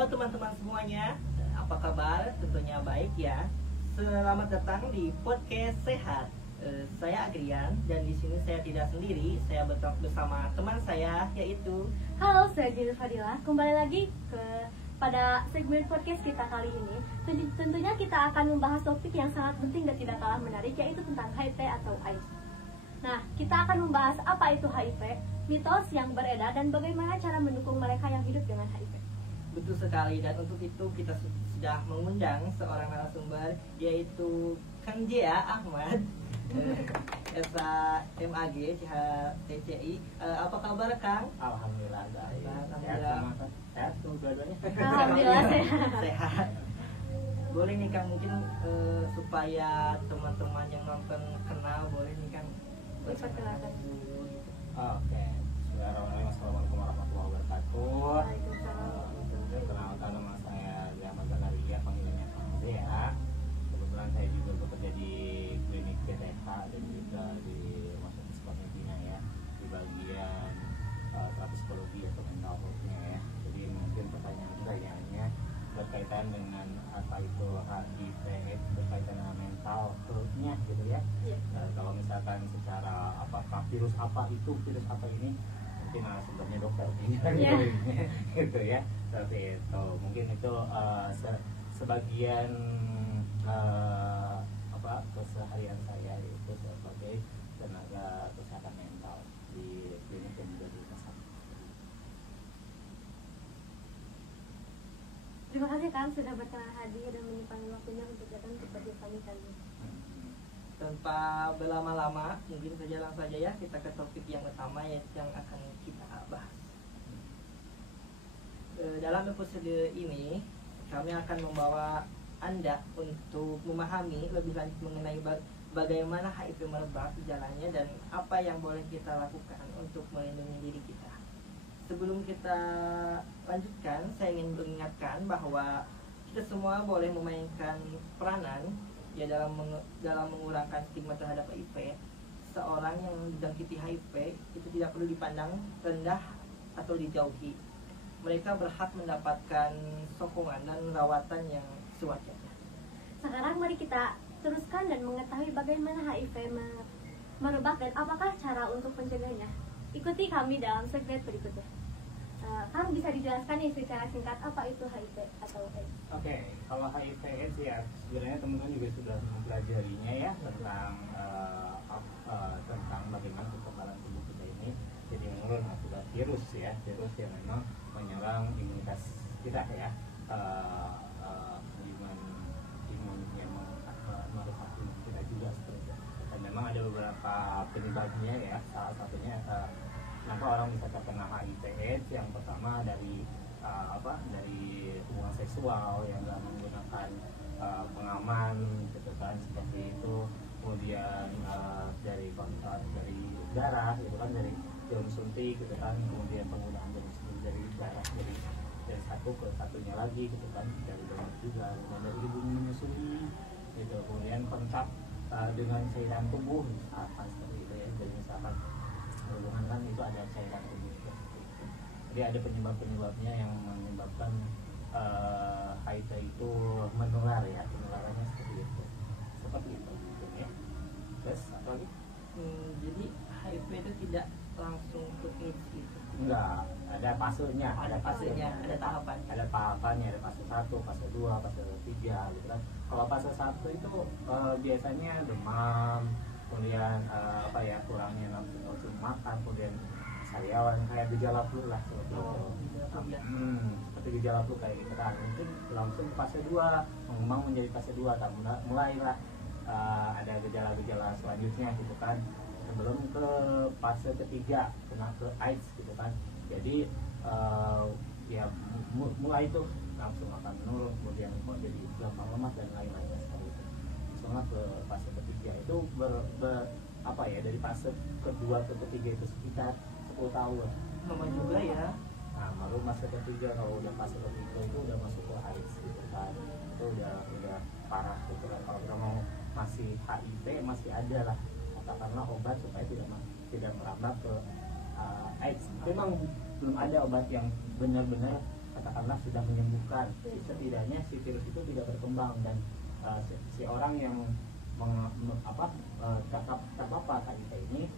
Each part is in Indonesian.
Halo teman-teman semuanya, apa kabar? Tentunya baik ya. Selamat datang di podcast Sehat. Saya Agrian dan di sini saya tidak sendiri, saya bersama teman saya yaitu. Halo, saya Jenny Fadila. Kembali lagi pada segmen podcast kita kali ini. Tentunya kita akan membahas topik yang sangat penting dan tidak kalah menarik, yaitu tentang HIV atau AIDS. Nah, kita akan membahas apa itu HIV, mitos yang beredar, dan bagaimana cara mendukung mereka yang hidup dengan HIV. Betul sekali, dan untuk itu kita sudah mengundang seorang narasumber yaitu Kang Jia Ahmad, SMAG TCI. Apa kabar Kang? Alhamdulillah baik. Sehat dua-duanya. Alhamdulillah Sehat. Boleh nih Kang, mungkin supaya teman-teman yang nonton kenal, boleh nih Kang Perkenalkan. Oke. Bismillahirrahmanirrahim. Assalamualaikum warahmatullahi wabarakatuh. Perkenalkan, nama saya Ahmad Zakaria, panggilannya Kang Zea. Kebetulan saya juga bekerja di klinik PTH dan juga di rumah sakit Sport Medina ya, di bagian psikologi atau mental health-nya ya. Jadi mungkin pertanyaannya berkaitan dengan apa itu HIV, berkaitan dengan mental health-nya gitu ya. Kalau misalkan secara apakah virus apa ini, mungkin sebenarnya dokter gitu ya. Tapi itu mungkin itu sebagian keseharian saya itu sebagai tenaga kesehatan mental di klinik dan juga di rumah sakit. Terima kasih Kang sudah berkenan hadir dan menyempatkan waktunya untuk datang ke podcast kami kali ini. Tanpa berlama-lama, mungkin saja langsung saja ya kita ke topik yang utama yang akan kita bahas. Dalam episode ini kami akan membawa Anda untuk memahami lebih lanjut mengenai bagaimana HIV merebak gejalanya dan apa yang boleh kita lakukan untuk melindungi diri kita. Sebelum kita lanjutkan, saya ingin mengingatkan bahwa kita semua boleh memainkan peranan ya dalam mengurangkan stigma terhadap HIV. Seorang yang dijangkiti HIV itu tidak perlu dipandang rendah atau dijauhi. Mereka berhak mendapatkan sokongan dan rawatan yang sewajarnya. Sekarang mari kita teruskan dan mengetahui bagaimana HIV merebak dan apakah cara untuk mencegahnya. Ikuti kami dalam segmen berikutnya. Kang, bisa dijelaskan nih secara singkat apa itu HIV atau AIDS? Oke, kalau HIV AIDS ya sebenarnya teman-teman juga sudah mempelajarinya ya tentang bagaimana kekebalan tubuh kita ini jadi menurun akibat virus yang memang menyerang imunitas kita ya, imun yang merusak imun kita juga seperti itu. Dan memang ada beberapa penyebabnya ya, salah satunya kenapa orang bisa terkena HIV/AIDS. Yang pertama dari hubungan seksual yang nggak menggunakan pengaman gitu kan, seperti itu. Kemudian dari kontak dari darah gitu kan, dari jarum suntik gitu kan, kemudian penggunaan jarum suntik dari darah dari satu ke satunya lagi gitu kan, dari donor juga, kemudian dari ibu menyusui gitu, kemudian kontak dengan cairan tubuh misalkan seperti itu ya. Jadi misalkan hubungan kan itu ada cairan tubuh seperti itu. Jadi ada penyebabnya yang menyebabkan HIV itu menular ya, penularannya seperti itu gitu ya. Terus apa lagi? Jadi HIV itu tidak langsung ke AIDS gitu. Enggak, ada fasenya, ada tahapannya. Ada tahapannya, ada fase 1, fase 2, fase 3 gitu kan. Kalau fase 1 itu biasanya demam, kemudian kurangnya nafsu makan, kemudian sariawan, kayak gejala flu lah seperti itu. Seperti gejala flu kayak gitu kan. Mungkin langsung fase 2 mengembang menjadi fase 2, mulailah ada gejala-gejala selanjutnya gitu kan, sebelum ke fase ketiga kena ke AIDS gitu kan. Jadi mulai itu langsung akan menurun, kemudian jadi gampang lemas dan lain-lainnya seperti itu. Langsunglah ke fase ketiga itu dari fase kedua ke ketiga itu sekitar 10 tahun. Lama juga ya. Nah, baru fase ketiga, kalau udah fase ketiga itu udah masuk ke AIDS gitu kan. Itu udah parah gitu kan. Kalau kita mau masih HIV masih ada lah, katakanlah obat supaya tidak merambat ke AIDS. Memang belum ada obat yang benar-benar katakanlah sudah menyembuhkan, setidaknya si virus itu tidak berkembang dan si orang yang terpapar HIV ini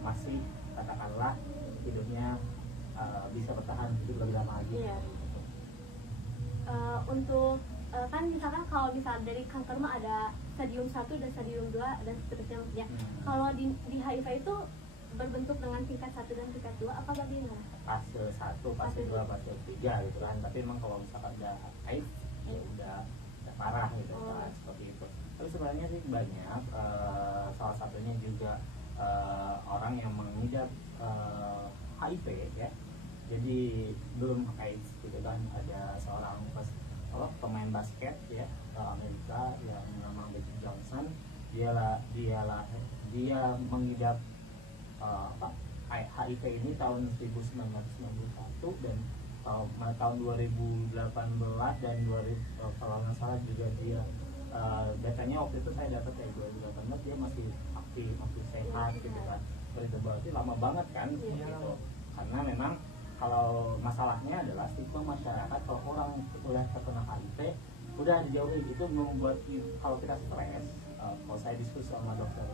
masih katakanlah hidupnya bisa bertahan hidup lebih lama lagi. Iya. Untuk kan misalkan kalau misal dari kanker mah ada stadium 1 dan stadium 2 dan seterusnya maksudnya. Kalau di HIV itu berbentuk dengan tingkat 1 dan tingkat 2 apa bagaimana? Fase 1, fase 2, fase 3 gitu kan. Tapi memang kalau misalkan udah HIV ya udah parah gitu kan, seperti itu. Tapi sebenarnya sih banyak, salah satunya juga orang yang mengidap HIV ya. Jadi belum AIDS gitu kan. Ada seorang pemain basket ya Amerika yang nama Magic Johnson. Dia mengidap HIV ini tahun 1991 dan tahun 2018 dan kalau nggak salah juga dia datanya waktu itu saya dapat kayak 2018 dia masih aktif, masih sehat gitu kan. Itu berarti lama banget kan gitu. Karena memang kalau masalahnya adalah stigma masyarakat kalau orang udah terkena HIV udah dijauhi, itu membuat kalau kita stres, kalau saya diskusi sama dokter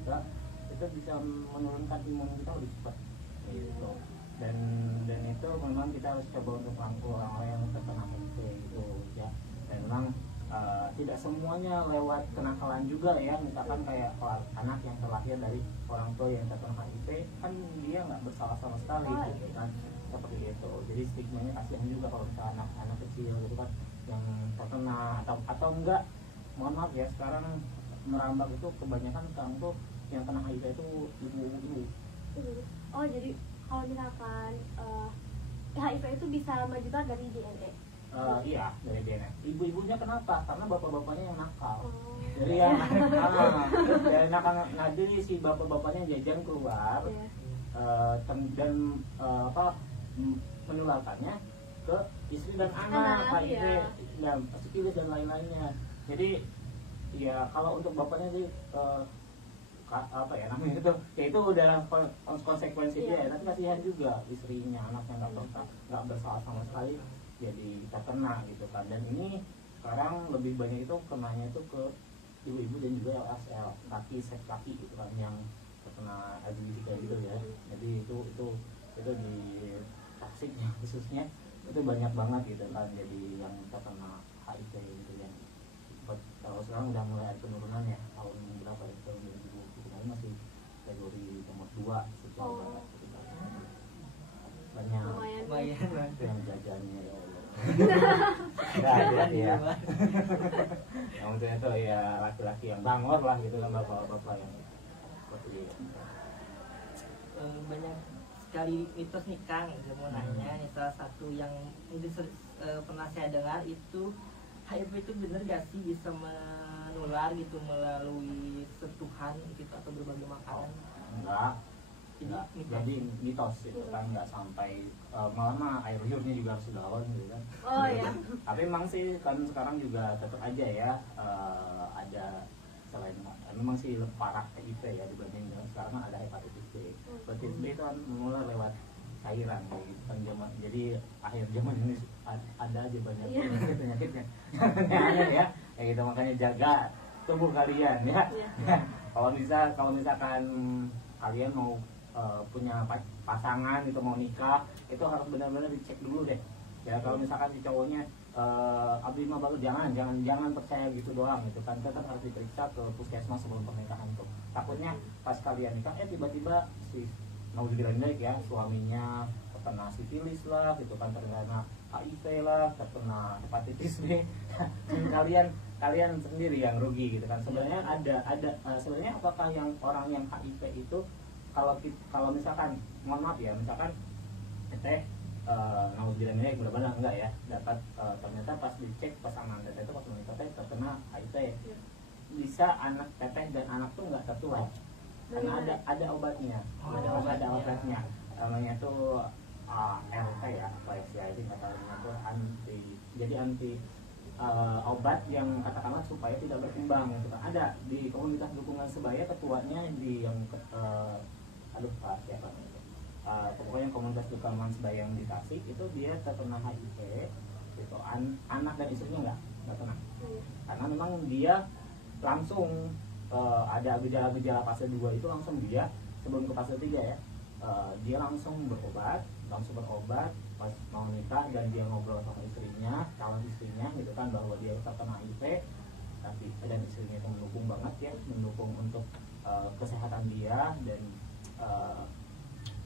juga itu bisa menurunkan imun kita lebih cepat gitu. Dan itu memang kita harus coba untuk rangkul orang-orang yang terkena HIV gitu ya. Dan memang tidak semuanya lewat kenakalan juga ya. Misalkan kayak anak yang terlahir dari orang tua yang terkena HIV kan dia nggak bersalah sama sekali gitu kan, seperti itu. Jadi stigmanya kasihan juga kalau misalkan anak kecil gitu kan yang terkena atau enggak, mohon maaf ya, sekarang merambah itu kebanyakan sekarang tuh yang kena HIV itu ibu-ibu. Oh jadi kalau misalkan HIV itu bisa juga dari DNA? Iya, dari DNA. Ibu-ibunya kenapa? Karena bapak-bapaknya yang nakal. Jadi yang dari nakal, nah jadi si bapak-bapaknya jajan keluar dan menularkannya ke istri dan anak, HIV, dan sifilis dan lain-lainnya. Jadi ya kalau untuk bapaknya sih namanya itu ya itu udah konsekuensi dia, tapi kasihan juga istrinya, anaknya nggak bersalah sama sekali jadi terkena gitu kan. Dan ini sekarang lebih banyak itu kenanya itu ke ibu-ibu dan juga LSL, seks laki gitu kan, yang terkena LGBT gitu ya. Jadi itu di toksiknya khususnya itu banyak banget gitu kan, jadi yang terkena HIV gitu ya. Kalau sekarang udah mulai ada penurunan ya, tahun berapa ya, tahun 2020 masih kategori nomor 2 secara barat gitu kan. Banyak yang jajannya ya Allah. Ya. Yang maksudnya tuh ya laki-laki yang bangor lah gitu kan, bapak-bapak yang seperti itu. Banyak sekali mitos nih Kang, saya mau nanya nih, salah satu yang mungkin pernah saya dengar itu HIV itu benar gak sih bisa menular gitu melalui sentuhan gitu atau berbagai makanan? Enggak. Jadi mitos itu kan, nggak sampai malah air liurnya juga harus dilawan gitu kan. Oh ya. Tapi memang sih kan sekarang juga tetap aja ya ada selain memang sih parah HIV ya dibanding dengan sekarang ada hepatitis B. Hepatitis B itu kan mulai lewat cairan kayak gitu kan zaman. Jadi akhir zaman ini ada aja banyak penyakitnya. Ya kayak gitu, makanya jaga tubuh kalian ya. Kalau misalkan kalian mau punya pasangan gitu, mau nikah, itu harus benar-benar dicek dulu deh ya. Kalau misalkan si cowoknya abdi mah baru jangan percaya gitu doang gitu kan, tetap harus diperiksa ke puskesmas sebelum pernikahan tuh. Takutnya pas kalian nikah tiba-tiba si naudzubillah ya suaminya terkena sifilis lah gitu kan, terkena HIV lah, terkena hepatitis B. kalian sendiri yang rugi gitu kan. Sebenarnya sebenarnya apakah yang orang yang HIV itu kalau misalkan mohon maaf ya, misalkan naudzubillah benar-benar enggak ya dapat ternyata pas dicek pasangan teteh itu pas menikah terkena HIV, bisa anak teteh dan anak tuh nggak tertular karena ada obatnya. Ada obatnya namanya tuh ART ya, apa ya sih katanya tuh anti obat yang katakanlah supaya tidak berkembang gitu kan. Ada di komunitas dukungan sebaya, ketuanya di yang Pak siapa itu pokoknya komunitas Dukaman Sebayang di Tasik itu dia terkena HIV gitu. Anak dan istrinya nggak kena karena memang dia langsung ada gejala-gejala fase 2 itu langsung dia sebelum ke fase 3 ya, dia langsung berobat pas mau nikah, dan dia ngobrol sama istrinya, calon istrinya gitu kan, bahwa dia terkena HIV, tapi dan istrinya itu mendukung banget ya, mendukung untuk kesehatan dia, dan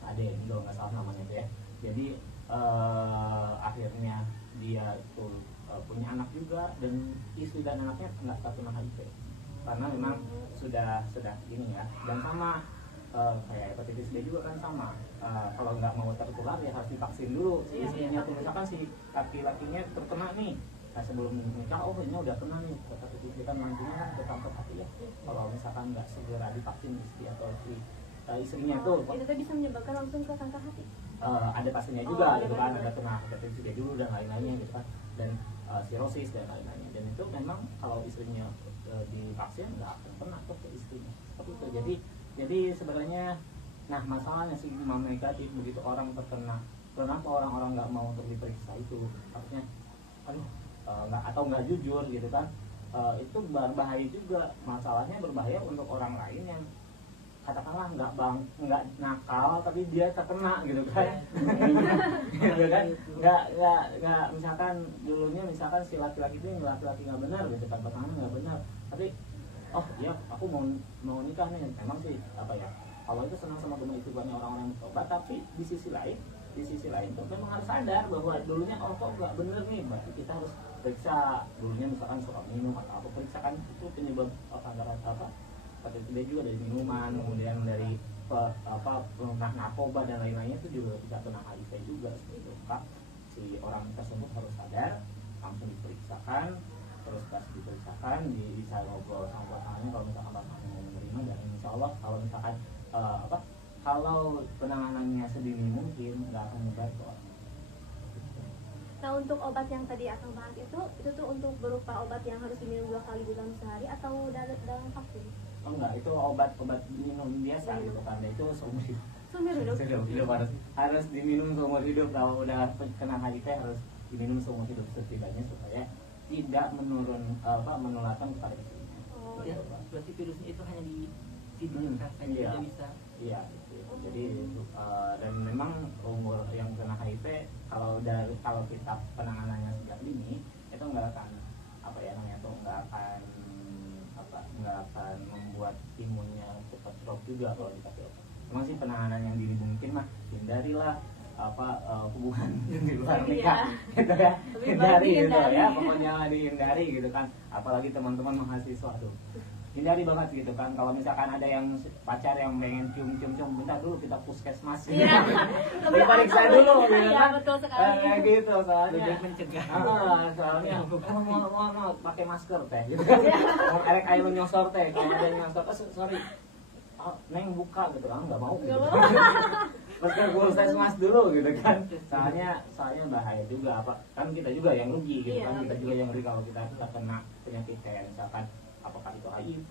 Ade kalau nggak salah namanya itu ya. Jadi akhirnya dia itu punya anak juga, dan istri dan anaknya nggak terkena HIV karena memang sudah ini ya. Dan sama kayak hepatitis B juga kan sama, kalau nggak mau tertular ya harus divaksin dulu si istrinya tuh. Misalkan si laki-lakinya terkena nih, nah sebelum nikah oh ini udah kena nih hepatitis B, kan nantinya kan bertambah hati ya kalau misalkan nggak segera divaksin istri atau si istrinya tuh. Itu tuh bisa menyebabkan langsung ke kanker hati. Ada pasiennya juga gitu kan, ada kena hepatitis B dulu dan lain-lainnya gitu kan, dan sirosis dan lain-lainnya. Dan itu memang kalau istrinya divaksin nggak akan kena tuh ke istrinya seperti itu. Jadi sebenarnya, nah masalahnya sih negatif begitu orang terkena, kenapa orang-orang nggak mau untuk diperiksa itu? Artinya, nggak jujur gitu kan? Itu berbahaya juga. Masalahnya berbahaya untuk orang lain yang katakanlah nggak nakal tapi dia terkena gitu kan, gitu kan? Nggak misalkan dulunya misalkan si laki-laki itu laki-laki nggak benar gitu kan, pasangan nggak benar, tapi oh iya aku mau nikah nih, memang sih apa ya, kalau itu senang sama tujuannya orang-orang yang bertobat, tapi di sisi lain tuh memang harus sadar bahwa dulunya oh kok nggak bener nih, berarti kita harus periksa dulunya, misalkan suka minum atau apa, periksakan itu penyebab apa hepatitis B juga dari minuman, kemudian dari penggunaan narkoba dan lain-lainnya itu juga bisa kena HIV juga seperti itu. Maka si orang tersebut harus sadar, langsung diperiksakan, terus pas diperiksakan bisa ngobrol sama pasangannya kalau misalkan pasangannya mau menerima, dan insya Allah kalau misalkan kalau penanganannya sedini mungkin nggak akan nyebar ke orang. Nah, untuk obat yang tadi akan bahas itu tuh untuk berupa obat yang harus diminum 2 kali dalam sehari atau dalam vaksin? Oh enggak, itu obat minum biasa gitu kan, itu seumur hidup harus diminum seumur hidup. Kalau udah kena HIV harus diminum seumur hidup setidaknya supaya tidak menularkan kepada istrinya. Oh, ya, berarti virusnya itu hanya di tidurkan saja, tidak bisa. Iya, jadi dan memang umur yang kena HIV kalau kita penanganannya sejak dini itu nggak akan nggak akan membuat imunnya cepat drop juga kalau dikasih obat. Memang sih penanganan yang dini mungkin mah hindarilah hubungan di luar nikah gitu ya, hindari gitu ya, pokoknya dihindari gitu kan, apalagi teman-teman mahasiswa tuh hindari banget gitu kan. Kalau misalkan ada yang pacar yang pengen cium-cium, bentar dulu kita puskesmas gitu. Diperiksa dulu gitu kan. Betul sekali. Kayak gitu soalnya. Mencegah. Soalnya mau pakai masker teh gitu kan. Mau erek air nyosor teh, kalau ada yang nyosor, sorry. Neng buka gitu kan, nggak mau gitu. Pakai puskesmas dulu gitu kan. Soalnya bahaya juga, kan kita juga yang rugi gitu kan. Kita juga yang rugi kalau kita kena penyakit kayak misalkan apakah itu HIV,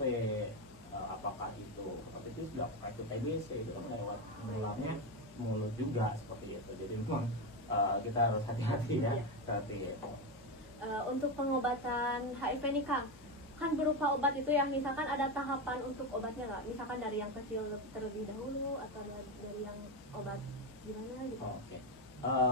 apakah itu hepatitis, apakah itu TBC, itu kan lewat menularnya mulut juga seperti itu. Jadi memang kita harus hati-hati ya. Untuk pengobatan HIV nih Kang, kan berupa obat itu yang misalkan ada tahapan untuk obatnya nggak? Misalkan dari yang kecil terlebih dahulu atau dari yang obat gimana gitu? Oke.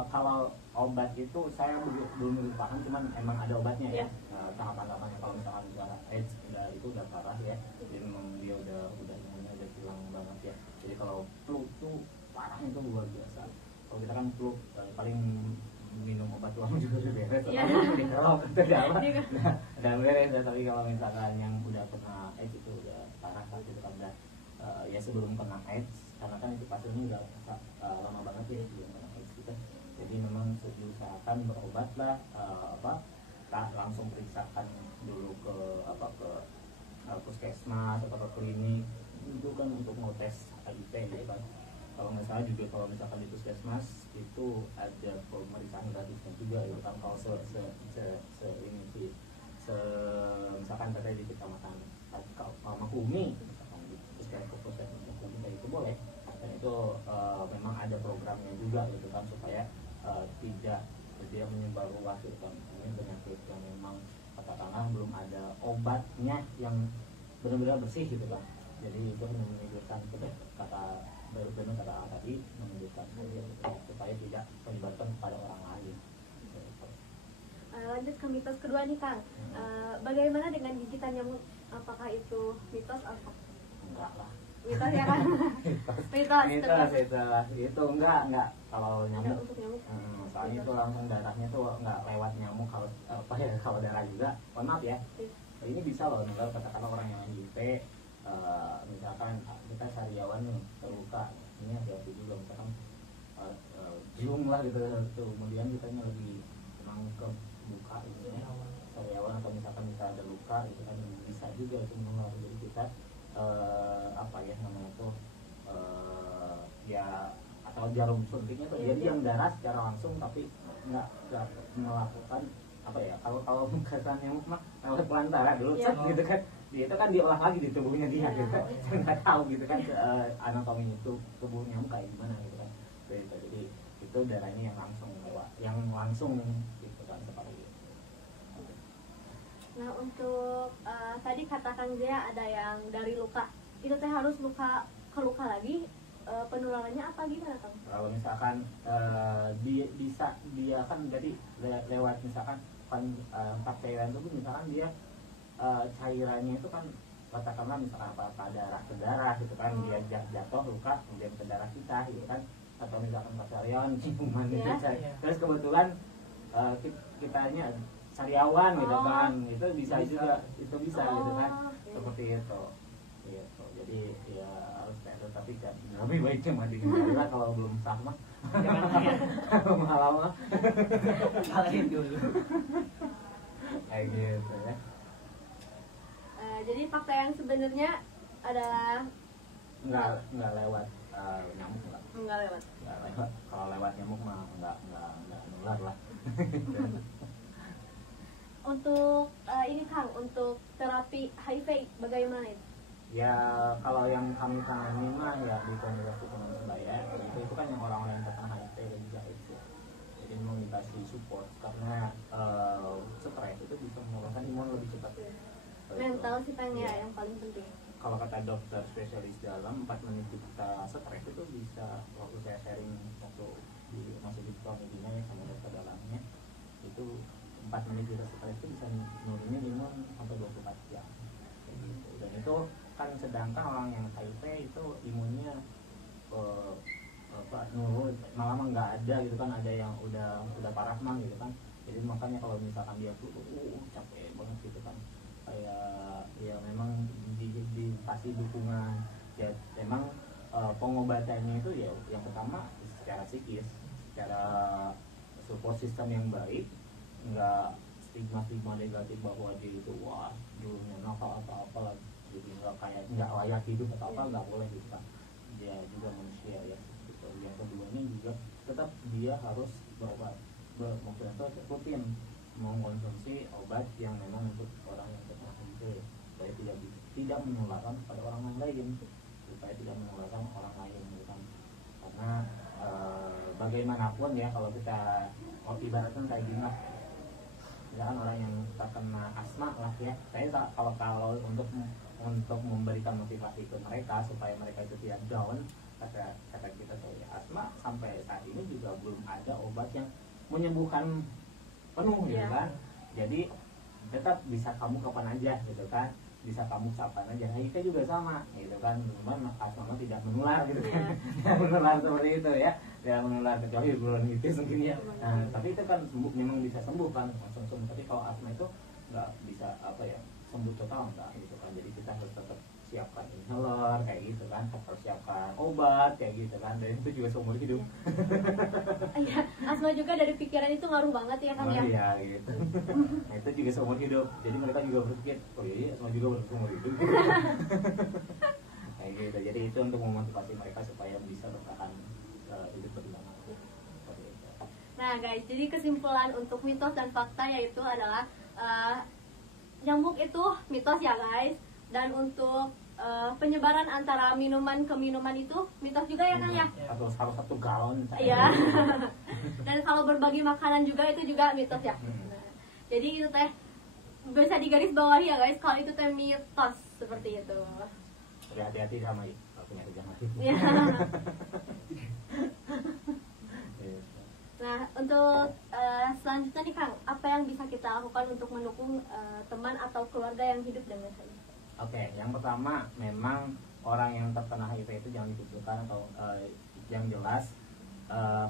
Kalau obat itu saya belum paham, cuman emang ada obatnya ya. Tahapan-tahapannya kalau misalkan sudah AIDS udah parah ya, jadi memang dia udah imunnya udah hilang banget ya. Jadi kalau flu tuh parahnya itu luar biasa. Kalau kita kan flu paling minum obat doang juga udah beres. Kalau udah beres. Tapi kalau misalkan yang udah kena AIDS itu udah parah kan, gitu kan udah ya sebelum kena AIDS, karena kan itu pasiennya udah lama banget ya sebelum kena AIDS gitu. Jadi memang diusahakan berobat lah, langsung periksakan dulu ke puskesmas atau ke klinik itu kan untuk mau tes HIV gitu kan. Kalau nggak salah juga kalau misalkan di puskesmas itu ada pemeriksaan gratisnya juga ya kan. Kalau misalkan tadi di kecamatan Makumi, misalkan di puskesmas Makumi itu boleh, dan itu memang ada programnya juga gitu kan, supaya tidak dia menyebar luas gitu kan. Ini penyakit yang memang katakanlah belum ada obatnya yang benar-benar bersih gitu kan. Jadi itu menunjukkan kata benar kata tadi, menunjukkan supaya tidak menyebarkan kepada orang lain. Lanjut ke mitos kedua nih Kang. Bagaimana dengan gigitan nyamuk? Apakah itu mitos atau enggak lah? Mitos ya kan? Mitos. Itu enggak kalau nyamuk. Untuk nyamuk. Soalnya itu langsung darahnya tuh enggak lewat nyamuk, kalau kalau darah juga. Mohon maaf ya. Ini bisa loh nular, katakanlah orang yang HIV, misalkan kita sariawan nih terluka, ini hati-hati juga misalkan cium lah gitu, kemudian kita lagi nangkep buka gitu ya, sariawan atau misalkan kita ada luka gitu kan, bisa juga itu menular. Jadi kita apa ya namanya tuh ya, atau jarum suntiknya tuh jadi yang darah secara langsung, tapi nggak melakukan apa ya, kalau kesan nyamuk mah lewat pelantara dulu gitu kan, dia itu kan diolah lagi di tubuhnya dia gitu kan, nggak tahu gitu kan anatomi itu tubuh nyamuk kayak gimana gitu kan. Jadi itu darahnya yang langsung lewat, yang langsung gitu kan, seperti itu. Nah untuk tadi katakan dia ada yang dari luka, itu teh harus luka ke luka lagi, penularannya apa gimana Kang? Kalau misalkan dia kan jadi lewat misalkan empat cairan tubuh, misalkan dia cairannya itu kan katakanlah misalkan apa darah ke darah gitu kan, dia jatuh luka kemudian ke darah kita gitu kan, atau misalkan pas sariawan ciuman gitu, terus kebetulan kitanya sariawan gitu kan, itu bisa juga, itu bisa gitu kan, seperti itu gitu. Jadi ya harus tapi kan lebih baik cuma dihindari lah kalau belum sah mah. Kalau malam mah kalian dulu kayak gitu ya. Jadi fakta yang sebenarnya adalah nggak lewat nyamuk, nggak lewat. Kalau lewat nyamuk mah nggak nular lah. Untuk ini Kang, untuk terapi HIV bagaimana itu? Ya kalau yang kami tangani mah ya di Komunitas Dukungan Sebaya itu kan yang orang-orang yang terkena HIV dan juga AIDS ya. Jadi mau dikasih support karena stres itu bisa menurunkan imun lebih cepat. Mental sih yang paling penting. Kalau kata dokter spesialis dalam 4 menit kita stres itu bisa, waktu saya sharing waktu masih di komedinya ya sama dokter dalamnya, itu 4 menit kita stres itu bisa nurunin imun sampai 24 jam gitu. Dan itu kan sedangkan orang yang HIV itu imunnya nurun malah nggak ada gitu kan, ada yang udah parah mah gitu kan. Jadi makanya kalau misalkan dia tuh capek banget gitu kan, kayak ya memang dikasih dukungan ya, memang pengobatannya itu ya yang pertama secara psikis, secara support system yang baik, nggak stigma negatif bahwa dia itu wah dulunya nakal atau apalah, jadi nggak layak hidup atau apa, nggak boleh gitu kan. Dia juga manusia ya gitu. Yang keduanya juga tetap dia harus berobat, maksudnya rutin mengkonsumsi obat yang memang untuk orang yang terkena HIV, supaya tidak menularkan kepada orang lain, supaya tidak menularkan orang lain gitu kan. Karena bagaimanapun ya, kalau kita ibaratkan kayak gini lah, misalkan orang yang terkena asma lah ya, saya kalau untuk memberikan motivasi ke mereka supaya mereka itu tidak down, kata kita saya asma sampai saat ini juga belum ada obat yang menyembuhkan penuh gitu kan. Jadi tetap bisa kamu kapan aja gitu kan, bisa kamu kapan aja. HIV juga sama gitu kan, cuman asma tidak menular gitu kan. Tidak menular seperti itu ya, tidak menular kecuali bronkitis mungkin ya. Nah, tapi itu kan memang bisa sembuh kan langsung sembuh. Tapi kalau asma itu nggak bisa apa ya, sembuh total enggak gitu kan. Jadi kita harus tetap siapkan inhaler kayak gitu kan, harus siapkan obat kayak gitu kan, dan itu juga seumur hidup. Iya, asma juga dari pikiran itu ngaruh banget ya Kang ya. Iya gitu. Nah, itu juga seumur hidup. Jadi mereka juga berpikir, oh iya asma juga seumur hidup. Kayak gitu. Jadi itu untuk memotivasi mereka supaya bisa bertahan hidup lebih lama. Nah guys, jadi kesimpulan untuk mitos dan fakta yaitu adalah nyamuk itu mitos ya guys. Dan untuk penyebaran antara minuman ke minuman itu mitos juga ya Kang ya? Harus 1 galon. Iya. Dan kalau berbagi makanan juga itu juga mitos ya. Nah, jadi itu teh bisa digarisbawahi ya guys, kalau itu teh mitos seperti itu. Jadi hati-hati sama kalau punya jangan. Iya. Nah, untuk selanjutnya nih Kang, apa yang bisa kita lakukan untuk mendukung teman atau keluarga yang hidup dengan HIV? Oke, yang pertama memang orang yang terkena HIV itu jangan dikucilkan atau yang jelas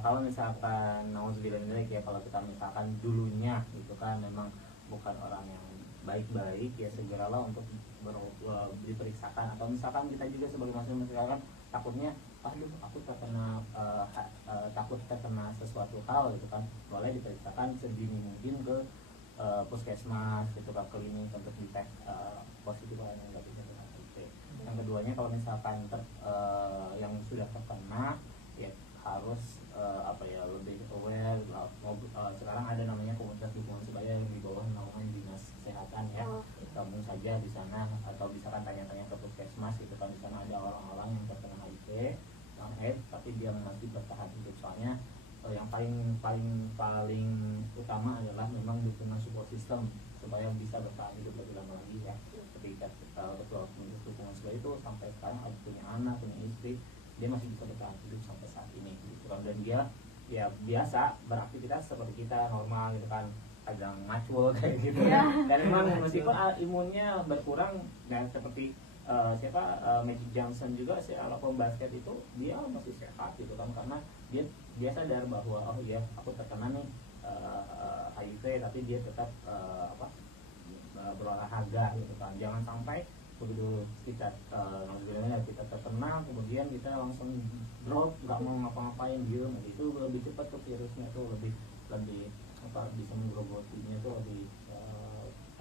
kalau misalkan nauzubillah ya, kalau kita misalkan dulunya gitu kan memang bukan orang yang baik-baik ya, segeralah untuk diperiksakan. Atau misalkan kita juga sebagai masyarakat takutnya aduh aku terkena takut terkena sesuatu hal gitu kan, boleh diperiksakan sedini mungkin ke puskesmas gitu, ke klinik untuk dites positif atau negatif HIV. Yang keduanya kalau misalkan yang sudah terkena ya harus lebih aware. Sekarang ada namanya komunitas dukungan sebaya yang di bawah naungan dinas kesehatan ya, gabung saja di sana, atau misalkan tanya-tanya ke puskesmas gitu kan, di sana ada orang-orang yang terkena HIV tapi dia masih bertahan hidup. Soalnya yang paling utama adalah memang dukungan support system supaya bisa bertahan hidup lebih lama lagi ya. Ketika ketua komunitas dukungan sebaya itu sampai sekarang ada punya anak, punya istri, dia masih bisa bertahan hidup sampai saat ini gitu kan. Dan dia ya biasa beraktivitas seperti kita normal gitu kan, kadang macul kayak gitu ya. Dan memang meskipun imunnya berkurang, dan seperti Magic Johnson juga anak basket itu dia masih sehat gitu kan, karena dia sadar bahwa oh iya aku terkena nih HIV tapi dia tetap berolahraga gitu kan. Jangan sampai begitu kita kita terkena kemudian kita langsung drop, nggak mau ngapa-ngapain, diem, itu lebih cepat tuh virusnya tuh lebih bisa menggerogotinya tuh lebih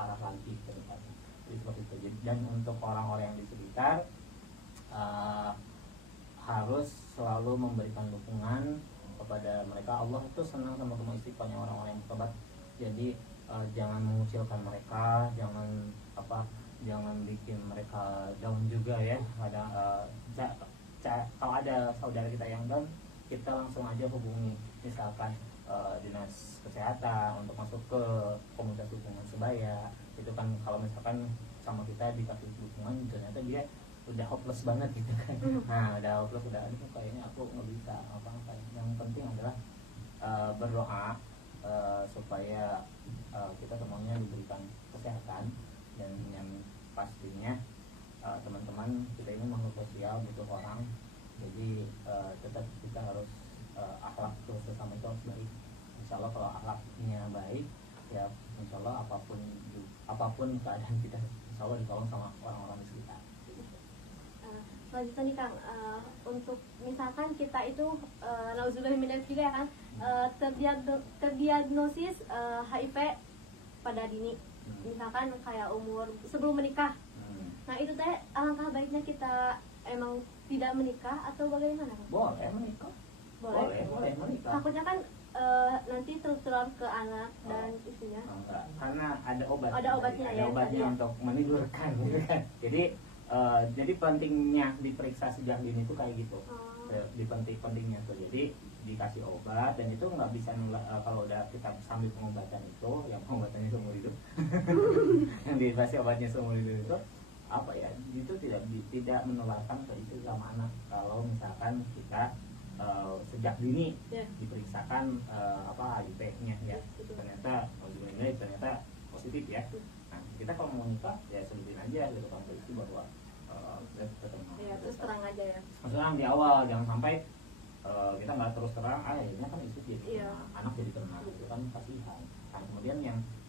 parah lagi gitu kan. Jadi seperti itu. Dan untuk orang-orang yang di sekitar harus selalu memberikan dukungan kepada mereka. Allah itu senang sama istiqomahnya orang-orang yang bertobat. Jadi jangan mengucilkan mereka, jangan bikin mereka down juga ya. Kalau ada saudara kita yang down, kita langsung aja hubungi misalkan dinas kesehatan untuk masuk ke komunitas dukungan sebaya. Itu kan kalau misalkan sama kita dikasih dukungan ternyata dia udah hopeless banget gitu kan. Nah udah hopeless, udah aduh kayaknya aku nggak bisa apa-apa. Yang penting adalah berdoa supaya kita semuanya diberikan kesehatan, dan yang pastinya teman-teman kita ini makhluk sosial, butuh orang. Jadi tetap kita harus akhlak terus sesama itu harus baik. Insya Allah kalau akhlaknya baik ya insya Allah apapun keadaan kita insya Allah ditolong sama orang-orang di sekitar. Selanjutnya nih Kang, untuk misalkan kita itu nauzubillah min dzalik ya kan, terdiagnosis HIV pada dini, misalkan kayak umur sebelum menikah. Nah itu teh alangkah baiknya kita emang tidak menikah atau bagaimana Kang? Boleh menikah. Boleh menikah. Takutnya kan nanti tertular ke anak dan istrinya. Enggak, karena ada obat. Ada obatnya ya. Ada obatnya untuk menidurkan gitu kan. Jadi pentingnya diperiksa sejak dini itu kayak gitu. Di pentingnya tuh. Jadi dikasih obat, dan itu nggak bisa kalau udah kita sambil pengobatan itu, yang pengobatannya seumur hidup, yang dikasih obatnya seumur hidup itu itu tidak menularkan ke istri sama anak kalau misalkan kita sejak dini diperiksakan HIV-nya ya, ternyata positif ya. Nah, kita kalau mau nikah ya sebutin aja gitu kan ke istri bahwa terus terang aja ya. Terang di awal, jangan sampai kita nggak terus terang, akhirnya kan istri jadi anak jadi kena, itu kan kasihan. Nah, kemudian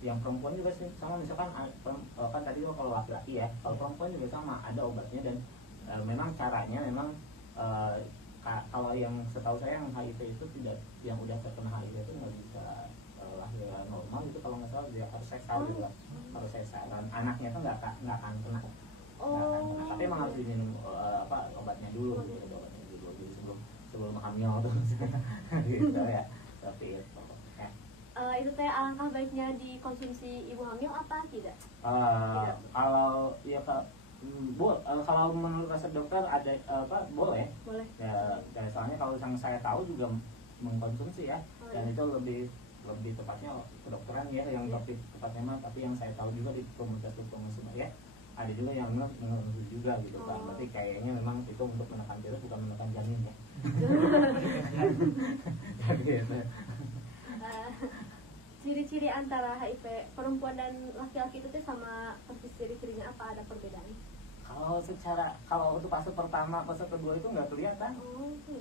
yang perempuan juga sih sama, misalkan kan tadi kalau laki-laki ya, kalau perempuan juga sama, ada obatnya. Dan memang caranya kalau yang setahu saya yang HIV itu tidak, yang udah terkena HIV itu nggak bisa lahir normal itu, kalau nggak salah dia harus sesar gitu lah, harus sesar. Dan anaknya tuh nggak akan kena, tapi emang harus diminum obatnya dulu gitu, jadi sebelum hamil tuh gitu ya, seperti itu. Itu teh alangkah baiknya dikonsumsi ibu hamil apa tidak? Kalau ya kalau Kalau menurut resep dokter ada boleh. Boleh. Ya, soalnya kalau yang saya tahu juga mengkonsumsi ya, dan itu lebih tepatnya kedokteran ya yang tepatnya mah, tapi yang saya tahu juga di komunitas dokter ya ada juga yang mengkonsumsi juga gitu kan. Berarti kayaknya memang itu untuk menekan virus bukan menekan janin ya. Gitu. Ciri-ciri antara HIV perempuan dan laki-laki itu sama persis ciri-cirinya apa, ada perbedaan? Kalau untuk fase pertama, fase kedua itu nggak kelihatan.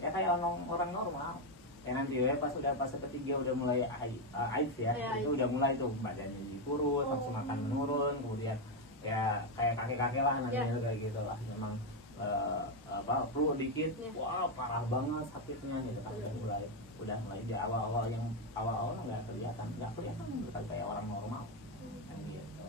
Ya kayak orang normal. Ya nanti ya pas fase ketiga udah mulai AIDS ya, itu udah mulai tuh badannya jadi kurus, nafsu makan menurun, kemudian ya kayak kakek-kakek lah nanti kayak gitu lah. Memang flu dikit, wah parah banget sakitnya gitu kan. Udah mulai di awal-awal nggak kelihatan kayak orang normal. Gitu.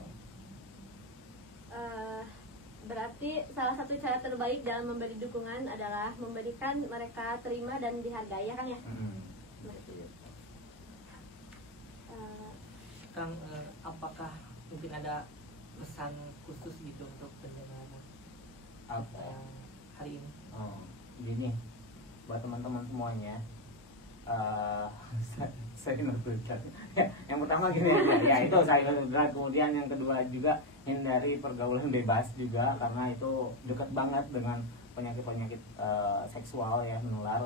Berarti salah satu cara terbaik dalam memberi dukungan adalah memberikan mereka terima dan dihargai ya Kang ya. Kang, apakah mungkin ada pesan khusus gitu untuk pendengar hari ini? Gini, buat teman-teman semuanya, saya menurutkan yang pertama gini aja, ya itu saya menurutkan. Kemudian yang kedua juga hindari pergaulan bebas juga, karena itu dekat banget dengan penyakit-penyakit seksual ya menular.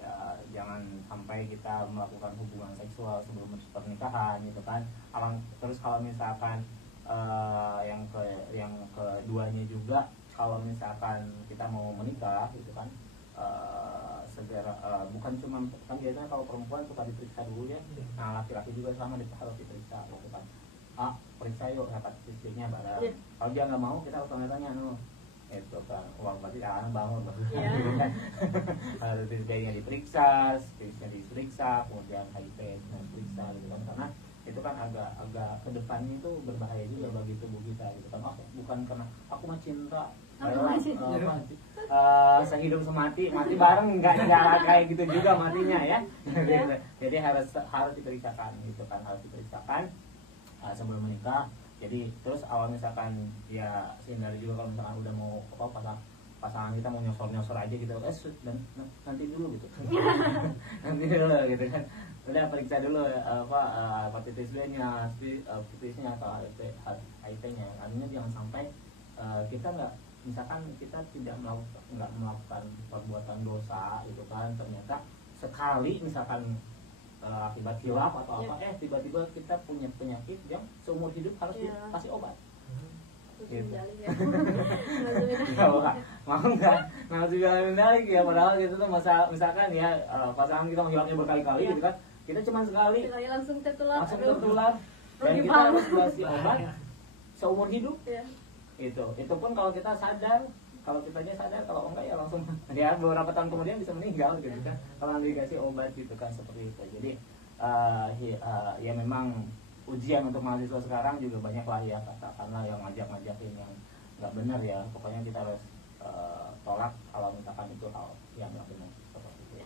Ya, jangan sampai kita melakukan hubungan seksual sebelum pernikahan gitu kan. Terus kalau misalkan yang keduanya juga, kalau misalkan kita mau menikah gitu kan, segera bukan cuma kan biasanya kalau perempuan suka diperiksa dulu ya, nah laki-laki juga sama harus diperiksa gitu kan. Periksa yuk hepatitis B-nya bareng. Kalau dia nggak mau, kita harus tanya itu kan, berarti bangun hepatitis B-nya diperiksa, spisnya diperiksa, kemudian HIV-nya diperiksa gitu kan, karena itu kan agak kedepannya itu berbahaya juga bagi tubuh kita gitu kan. Bukan karena aku mah cinta sehidup semati, mati bareng nggak kayak gitu juga matinya ya. Jadi harus diperiksakan gitu kan, harus diperiksakan sebelum menikah. Jadi terus awal misalkan ya hindari juga kalau misalkan udah mau pasangan kita mau nyosor aja gitu, nanti dulu gitu. Nanti dulu gitu kan. Udah periksa dulu hepatitis B-nya, spisnya atau HIV-nya. Artinya jangan sampai kita misalkan kita tidak melakukan perbuatan dosa gitu kan, ternyata sekali misalkan akibat hilaf atau apa, tiba-tiba kita punya penyakit yang seumur hidup harus dikasih obat. Gitu. Mau nggak? Nah juga menarik ya, padahal gitu tuh misalkan ya pasangan kita menghilangnya berkali-kali gitu kan, kita cuma sekali langsung tertular dan kita harus dikasih obat seumur hidup. Itu pun kalau kita sadar, kalau kitanya sadar, kalau enggak ya langsung ya beberapa tahun kemudian bisa meninggal gitu kan, kalau dikasih obat gitu kan, seperti itu. Jadi ya memang ujian untuk mahasiswa sekarang juga banyak lah ya, karena yang ngajak-ngajakin yang nggak benar ya, pokoknya kita harus tolak kalau misalkan itu hal yang nggak benar seperti itu.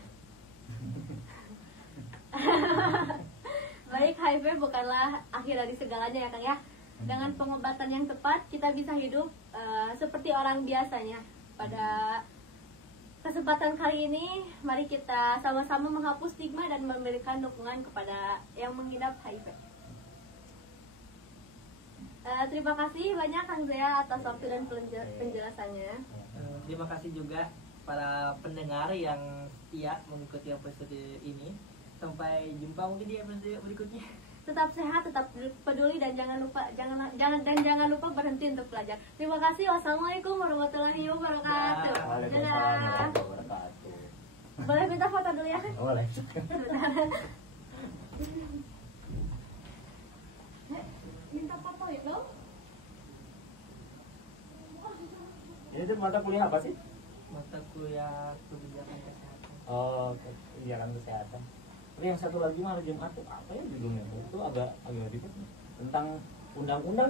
Baik, HIV bukanlah akhir dari segalanya ya Kang ya. Dengan pengobatan yang tepat kita bisa hidup seperti orang biasanya. Pada kesempatan kali ini mari kita sama-sama menghapus stigma dan memberikan dukungan kepada yang mengidap HIV. Terima kasih banyak Kang Zea atas waktu dan penjelasannya. Terima kasih juga para pendengar yang setia mengikuti episode ini. Sampai jumpa mungkin di episode berikutnya. Tetap sehat, tetap peduli, dan jangan lupa berhenti untuk belajar. Terima kasih. Wassalamualaikum warahmatullahi wabarakatuh. Waalaikumsalam warahmatullahi wabarakatuh. Boleh minta foto dulu ya? Boleh. Minta foto ya dong. Ini tuh mata kuliah apa sih? Mata kuliah kebijakan kesehatan. Oh, kebijakan kesehatan. Tapi yang satu lagi malah Jumat tuh apa ya judulnya? Itu agak ribet tentang undang-undang.